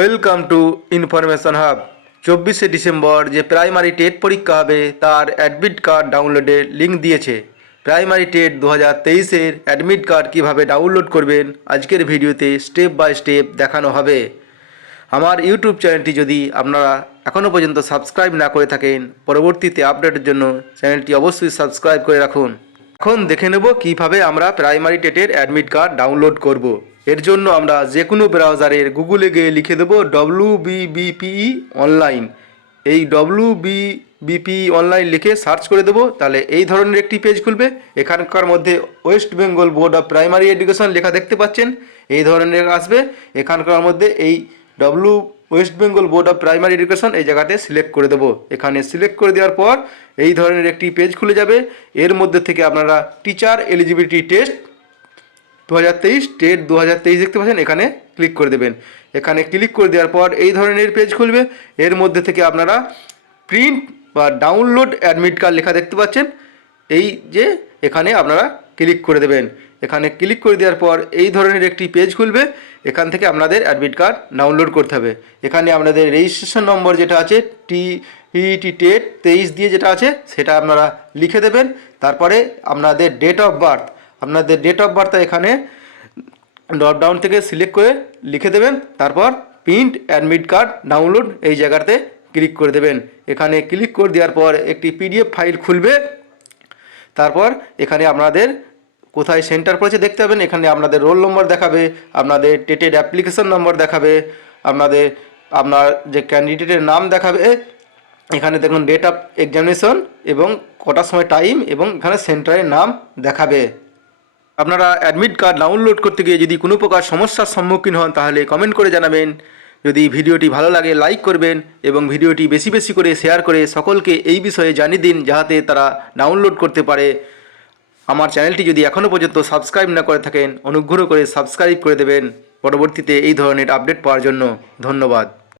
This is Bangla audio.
ওয়েলকাম টু ইনফরমেশন হাব চব্বিশে ডিসেম্বর যে প্রাইমারি টেট পরীক্ষা হবে, তার অ্যাডমিট কার্ড ডাউনলোডের লিঙ্ক দিয়েছে। প্রাইমারি টেট দু হাজার তেইশের অ্যাডমিট কার্ড কীভাবে ডাউনলোড করবেন, আজকের ভিডিওতে স্টেপ বাই স্টেপ দেখানো হবে। আমার ইউটিউব চ্যানেলটি যদি আপনারা এখনও পর্যন্ত সাবস্ক্রাইব না করে থাকেন, পরবর্তীতে আপডেটের জন্য চ্যানেলটি অবশ্যই সাবস্ক্রাইব করে রাখুন। এখন দেখে নেব কীভাবে আমরা প্রাইমারি টেটের অ্যাডমিট কার্ড ডাউনলোড করব। এর জন্য আমরা যে কোনো ব্রাউজারের গুগলে গিয়ে লিখে দেবো ডব্লু বিবিপিই অনলাইন। এই ডব্লু বিবিপি অনলাইন লিখে সার্চ করে দেবো, তাহলে এই ধরনের একটি পেজ খুলবে। এখানকার মধ্যে West Bengal board of primary education লেখা দেখতে পাচ্ছেন, এই ধরনের আসবে। এখানকার মধ্যে এই W West Bengal board of primary education এই জায়গাতে সিলেক্ট করে দেবো। এখানে সিলেক্ট করে দেওয়ার পর এই ধরনের একটি পেজ খুলে যাবে। এর মধ্যে থেকে আপনারা টিচার এলিজিবিলিটি টেস্ট দু হাজার তেইশ টেট দু হাজার তেইশ দেখতে পাচ্ছেন, এখানে ক্লিক করে দেবেন। এখানে ক্লিক করে দেওয়ার পর এই ধরনের পেজ খুলবে। এর মধ্যে থেকে আপনারা প্রিন্ট বা ডাউনলোড অ্যাডমিট কার্ড লেখা দেখতে পাচ্ছেন। এই যে এখানে আপনারা ক্লিক করে দেবেন। এখানে ক্লিক করে দেওয়ার পর এই ধরনের একটি পেজ খুলবে। এখান থেকে আপনাদের অ্যাডমিট কার্ড ডাউনলোড করতে হবে। এখানে আপনাদের রেজিস্ট্রেশন নম্বর যেটা আছে টি ইটি টেট তেইশ দিয়ে যেটা আছে, সেটা আপনারা লিখে দেবেন। তারপরে আপনাদের ডেট অফ বার্থ আপনাদের ডেট অফ বার্থ এখানে ড্রপডাউন থেকে সিলেক্ট করে লিখে দেবেন, তারপর প্রিন্ট অ্যাডমিট কার্ড ডাউনলোড এই জায়গাতে ক্লিক করে দেবেন। এখানে ক্লিক করে দেওয়ার পর একটি পিডিএফ ফাইল খুলবে, তারপর এখানে আপনাদের কোথায় সেন্টার পড়েছে দেখতে পাবেন। এখানে আপনাদের রোল নম্বর দেখাবে, আপনাদের টেটেড অ্যাপ্লিকেশন নম্বর দেখাবে, আপনাদের, আপনার যে ক্যান্ডিডেটের নাম দেখাবে। এখানে দেখুন ডেট অফ এক্সামিনেশন এবং কটার সময় টাইম এবং এখানে সেন্টারের নাম দেখাবে। আপনারা অ্যাডমিট কার্ড ডাউনলোড করতে গিয়ে যদি কোনো প্রকার সমস্যার সম্মুখীন হন, তাহলে কমেন্ট করে জানাবেন। যদি ভিডিওটি ভালো লাগে লাইক করবেন এবং ভিডিওটি বেশি বেশি করে শেয়ার করে সকলকে এই বিষয়ে জানিয়ে দিন যাতে তারা ডাউনলোড করতে পারে। আমার চ্যানেলটি যদি এখনও পর্যন্ত সাবস্ক্রাইব না করে থাকেন, অনুগ্রহ করে সাবস্ক্রাইব করে দেবেন। পরবর্তীতে এই ধরনের আপডেট পাওয়ার জন্য ধন্যবাদ।